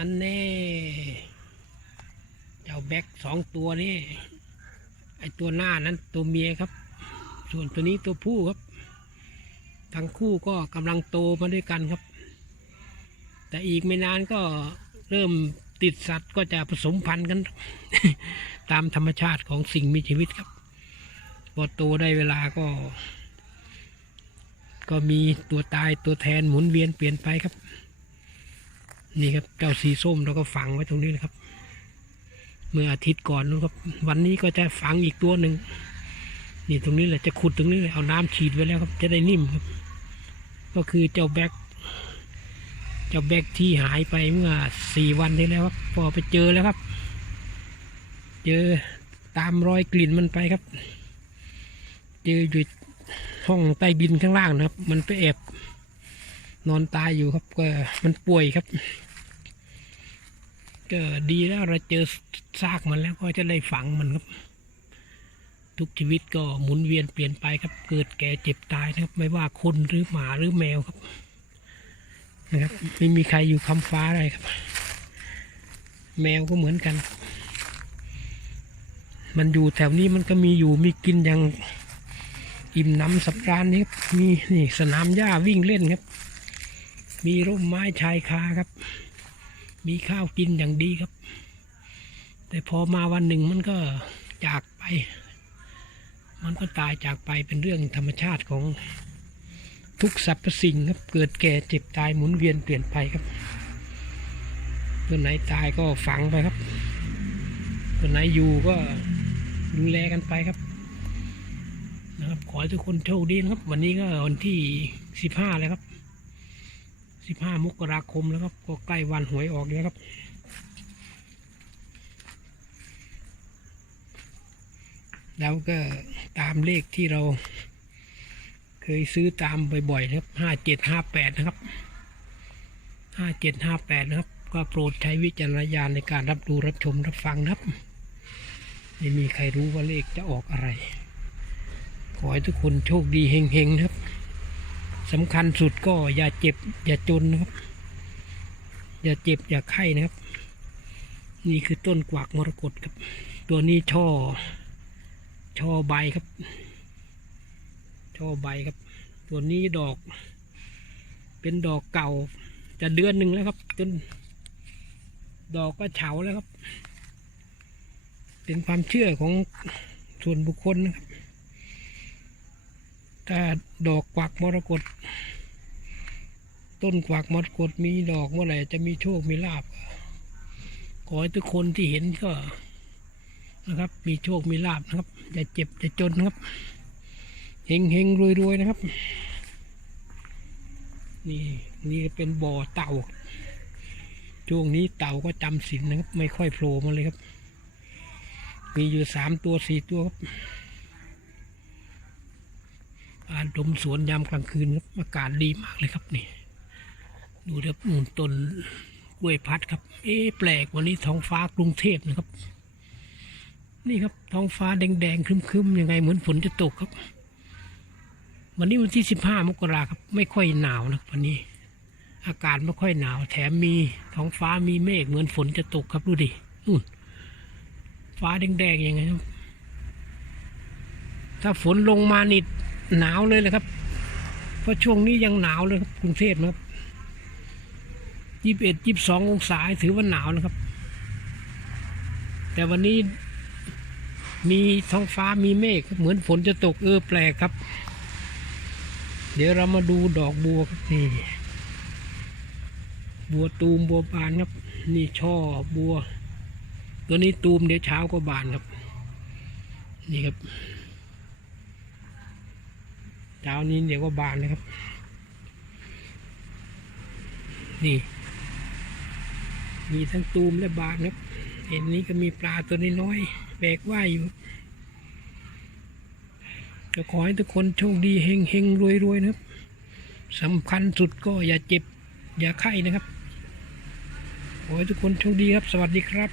อันแน่เจ้าแบ็กสองตัวนี่ไอตัวหน้านั้นตัวเมียครับ ส่วนตัวนี้ตัวผู้ครับ ทั้งคู่ก็กำลังโตมาด้วยกันครับ แต่อีกไม่นานก็เริ่มติดสัตว์ก็จะผสมพันธุ์กัน ตามธรรมชาติของสิ่งมีชีวิตครับพอโตได้เวลาก็ ก็มีตัวตายตัวแทนหมุนเวียนเปลี่ยนไปครับ นี่ครับเจ้าสีส้มเราก็ฝังไว้ตรงนี้นะครับ เมื่ออาทิตย์ก่อนนะครับ วันนี้ก็จะฝังอีกตัวหนึ่งนี่ตรงนี้แหละจะขุดตรงนี้เลยเอาน้ำฉีดไว้แล้วครับ จะได้นิ่มครับ ก็คือเจ้าแบกเจ้าแบกที่หายไปเมื่อสี่วันที่แล้วครับพอไปเจอแล้วครับ เจอตามรอยกลิ่นมันไปครับ เจออยู่ห้องใต้ดินข้างล่างนะครับ มันไปแอบนอนตายอยู่ครับก็มันป่วยครับ ก็ดีแล้วเราเจอซากมันแล้วก็จะได้ฝังมันครับ ทุกชีวิตก็หมุนเวียนเปลี่ยนไปครับ เกิดแก่เจ็บตายนะครับ ไม่ว่าคนหรือหมาหรือแมวครับนะครับไม่มีใครอยู่คำฟ้าอะไรครับ แมวก็เหมือนกัน มันอยู่แถวนี้มันก็มีอยู่มีกินอย่างอิ่มหน้ำสำราญนี่ครับมีนี่สนามหญ้าวิ่งเล่นครับ มีร่มไม้ชายคาครับ มีข้าวกินอย่างดีครับ แต่พอมาวันหนึ่งมันก็จากไป มันก็ตายจากไปเป็นเรื่องธรรมชาติของทุกสรรพสิ่งครับเกิดแก่เจ็บตายหมุนเวียนเปลี่ยนไปครับตัวไหนตายก็ฝังไปครับตัวไหนอยู่ก็ดูแลกันไปครับนะครับ ขอให้ทุกคนโชคดีนะครับ วันนี้ก็วันที่สิบห้าแล้วครับ สิบห้ามกราคมแล้วครับก็ใกล้วันหวยออกแล้วครับแล้วก็ตามเลขที่เรา เคยซื้อตามบ่อยๆนะครับห้าเจ็ดห้าแปดนะครับห้าเจ็ดห้าแปดนะครับ ก็โปรดใช้วิจารณญาณในการรับดูรับชมรับฟังนะครับ ไม่มีใครรู้ว่าเลขจะออกอะไร ขอให้ทุกคนโชคดีเฮงๆนะครับ สำคัญสุดก็อย่าเจ็บ อย่าจนนะครับ อย่าเจ็บอย่าไข้นะครับ นี่คือต้นกวากมรกตครับ ตัวนี้ช่อ ช่อใบครับ ช่อใบครับ ตัวนี้ดอก เป็นดอกเก่า จะเดือนหนึ่งแล้วครับ จน ดอกก็เฉาแล้วครับ เป็นความเชื่อของส่วนบุคคลนะครับ ถ้าดอกกวักมรกตต้นกวักมรกตมีดอกเมื่อไหร่จะมีโชคมีลาบขอให้ทุกคนที่เห็นก็นะครับ มีโชคมีลาบนะครับอย่าเจ็บอย่าจนนะครับเฮงเฮงรวยรวยนะครับ นี่นี่เป็นบ่อเต่าช่วงนี้เต่าก็จำศีลนะครับ ไม่ค่อยโผล่มาเลยครับ มีอยู่สามตัวสี่ตัวครับ อาดมสวนยามกลางคืนครับอากาศดีมากเลยครับนี่ ดูครับนู่นต้นกล้วยพัดครับ เอ๊แปลกวันนี้ท้องฟ้ากรุงเทพนะครับ นี่ครับท้องฟ้าแดงๆครึมๆยังไงเหมือนฝนจะตกครับ วันนี้วันที่สิบห้ามกราครับ ไม่ค่อยหนาวนะวันนี้ อากาศไม่ค่อยหนาว แถมมีท้องฟ้ามีเมฆเหมือนฝนจะตกครับดูดินู่น ฟ้าแดงๆยังไงครับถ้าฝนลงมานี่ หนาวเลยเลยครับ เพราะช่วงนี้ยังหนาวเลยครับกรุงเทพนะครับยี่สิบเอ็ดยี่สิบสององศาถือว่าหนาวนะครับ แต่วันนี้มีท้องฟ้ามีเมฆเหมือนฝนจะตกเออแปลกครับ เดี๋ยวเรามาดูดอกบัวครับนี่บัวตูมบัวบานครับ นี่ช่อบัว ตัวนี้ตูมเดี๋ยวเช้าก็บานครับ นี่ครับ ช้านี้เดี๋ยวก็บานนะครับ นี่ มีทั้งตูมและบานครับ เห็นนี้ก็มีปลาตัวน้อยๆแบกว่ายอยู่ก็ขอให้ทุกคนโชคดีเฮงเฮงรวยรวยนะครับสำคัญสุดก็อย่าเจ็บ อย่าไข้นะครับ ขอให้ทุกคนโชคดีครับ สวัสดีครับ